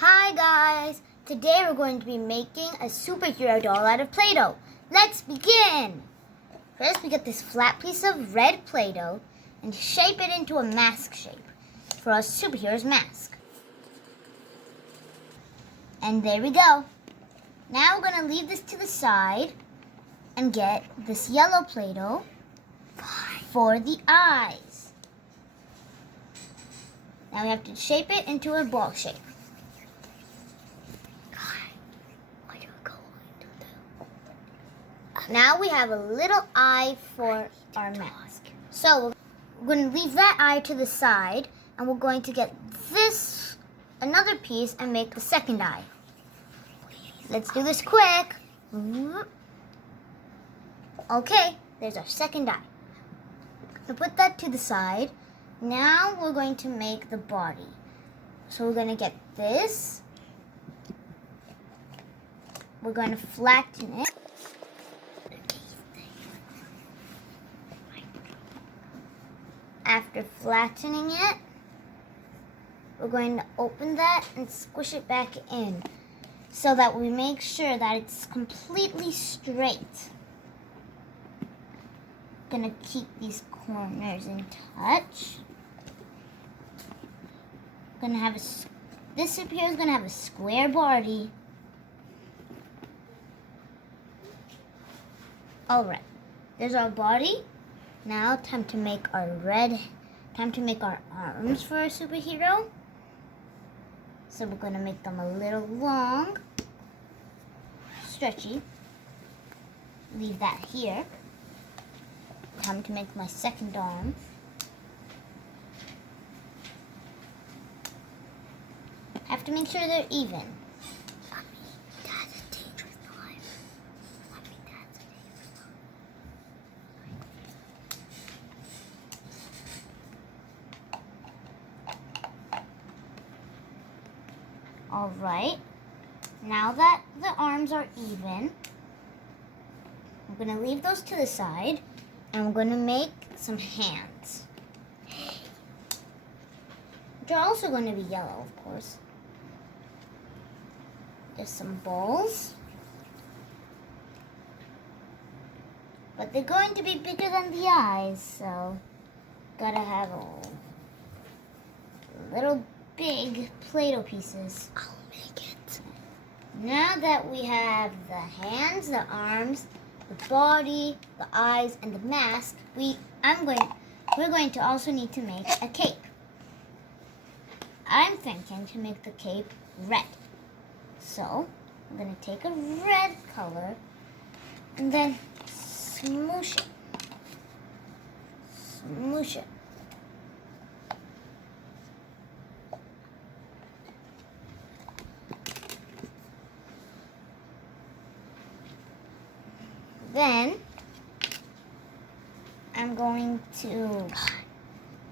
Hi guys! Today we're going to be making a superhero doll out of Play-Doh. Let's begin! First we get this flat piece of red Play-Doh and shape it into a mask shape for our superhero's mask. And there we go. Now we're going to leave this to the side and get this yellow Play-Doh for the eyes. Now we have to shape it into a ball shape. Now we have a little eye for our mask. So we're going to leave that eye to the side and we're going to get another piece and make the second eye. Let's do this quick. Okay, there's our second eye. So put that to the side. Now we're going to make the body. So we're going to get this. We're going to flatten it. After flattening it, we're going to open that and squish it back in so that we make sure that it's completely straight. Gonna keep these corners in touch. This up here is gonna have a square body. Alright, there's our body. Now time to make our arms for our superhero. So we're gonna make them a little long, stretchy. Leave that here. Time to make my second arm. Have to make sure they're even. Alright, now that the arms are even, I'm going to leave those to the side and we're going to make some hands. Which are also going to be yellow, of course. There's some balls. But they're going to be bigger than the eyes, so gotta have a little big Play-Doh pieces. I'll make it. Now that we have the hands, the arms, the body, the eyes, and the mask, we're going to also need to make a cape. I'm thinking to make the cape red. So I'm going to take a red color and then smoosh it. Smoosh it. Then I'm going to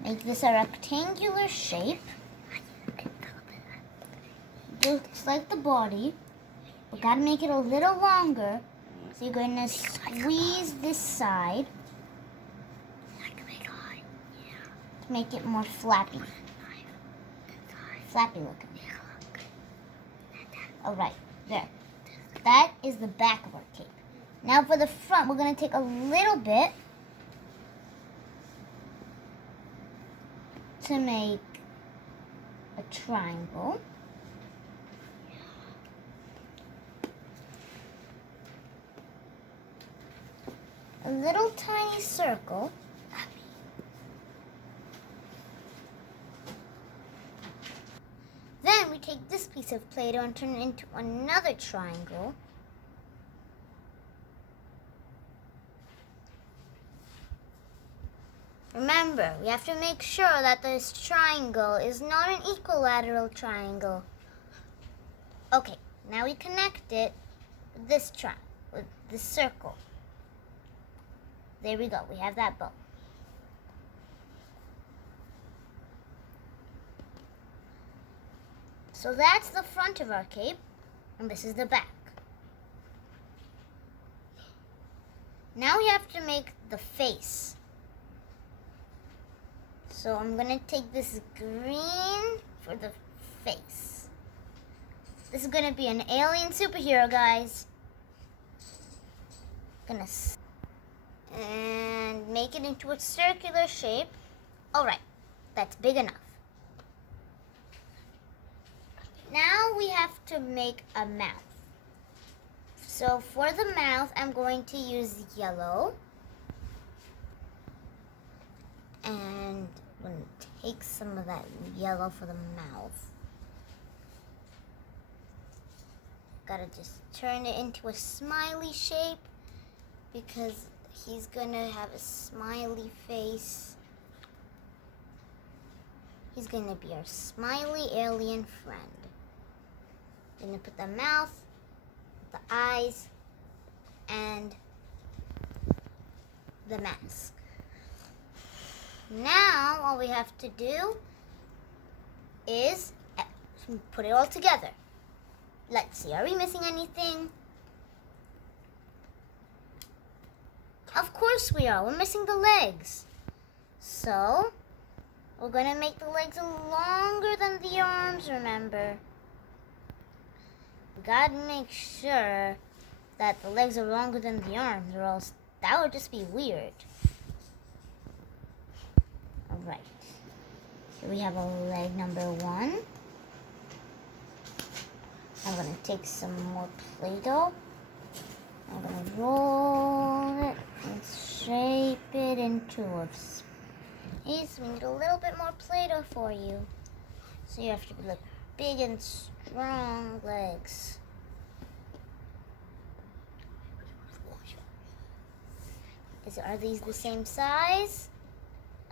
make this a rectangular shape. Looks like the body. We gotta make it a little longer. So you're going to squeeze this side to make it more flappy. Flappy looking. Alright, there. That is the back of our cape. Now for the front, we're going to take a little bit to make a triangle. A little tiny circle. Then we take this piece of Play-Doh and turn it into another triangle. Remember, we have to make sure that this triangle is not an equilateral triangle. Okay, now we connect it with this circle. There we go, we have that bow. So that's the front of our cape, and this is the back. Now we have to make the face. So I'm going to take this green for the face. This is gonna be an alien superhero, guys. And make it into a circular shape. Alright, that's big enough. Now we have to make a mouth. So for the mouth, I'm going to use yellow. And I'm going to take some of that yellow for the mouth. Gotta just turn it into a smiley shape because he's gonna have a smiley face. He's gonna be our smiley alien friend. Gonna put the mouth, the eyes, and the mask. Now all we have to do is put it all together. Let's see, are we missing anything? Of course we are. We're missing the legs. So, we're going to make the legs longer than the arms, remember. We got to make sure that the legs are longer than the arms, or else that would just be weird. Alright. Here we have a leg number 1. I'm going to take some more Play-Doh. I'm going to roll it and shape it into a space. We need a little bit more Play-Doh for you. So you have to look big and strong legs. Are these the same size?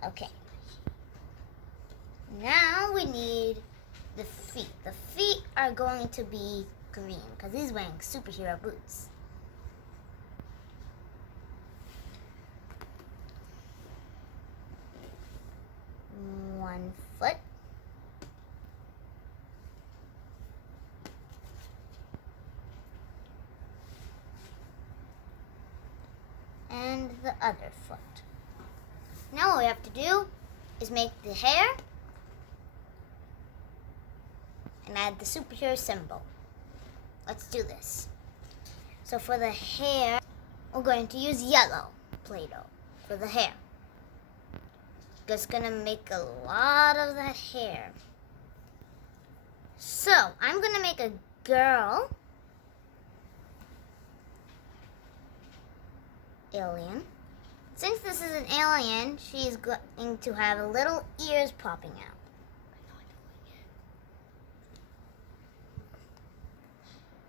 Okay. Now we need the feet. The feet are going to be green because he's wearing superhero boots. One foot. And the other foot. Now what we have to do is make the hair and add the superhero symbol. Let's do this. So for the hair, we're going to use yellow Play-Doh for the hair. Just gonna make a lot of that hair. So I'm gonna make a girl alien. Since this is an alien, she's going to have little ears popping out.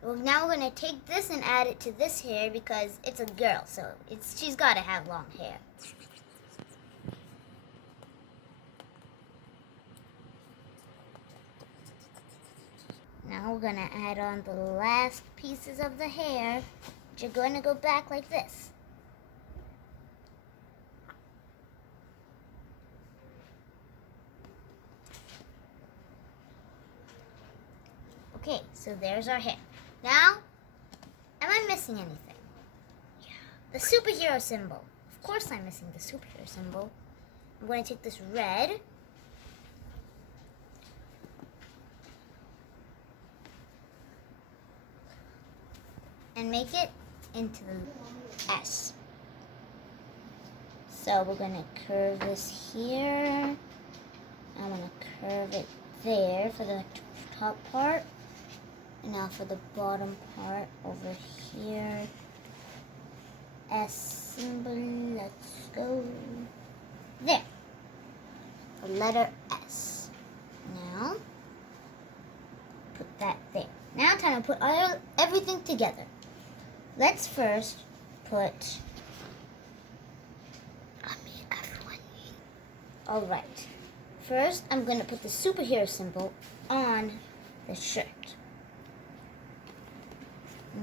Well, now we're going to take this and add it to this hair because it's a girl, so she's got to have long hair. Now we're going to add on the last pieces of the hair, which are going to go back like this. Okay, so there's our hair. Now, am I missing anything? Yeah. The superhero symbol. Of course I'm missing the superhero symbol. I'm going to take this red. And make it into the S. So we're going to curve this here. I'm going to curve it there for the top part. And now for the bottom part over here. S symbol, let's go. There. The letter S. Now, put that there. Now time to put everything together. Let's first put everyone. Alright. First, I'm going to put the superhero symbol on the shirt.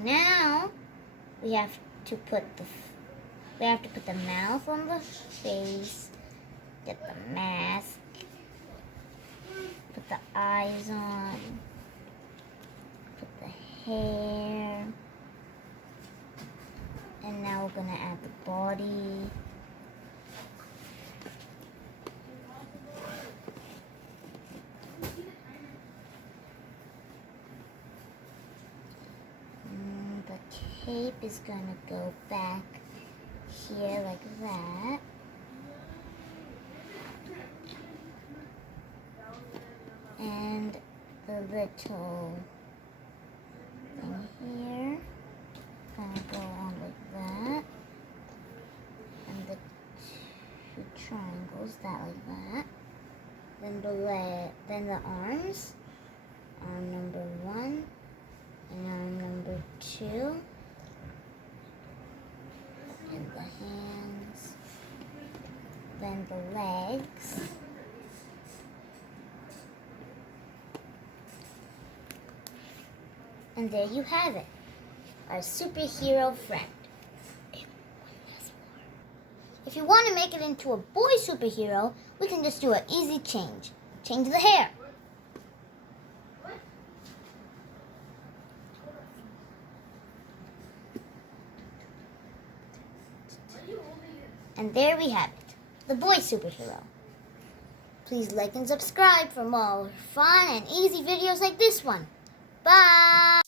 Now, we have to put the mouth on the face, get the mask, put the eyes on, put the hair, and now we're going to add the body. tape is gonna go back here like that. And the little thing here gonna go on like that. And the two triangles, that like that. Then the arms. Arm number 1 and arm number 2. And the hands. Then the legs. And there you have it, our superhero friend. If you want to make it into a boy superhero, we can just do an easy change. Change the hair. And there we have it, the boy superhero. Please like and subscribe for more fun and easy videos like this one. Bye!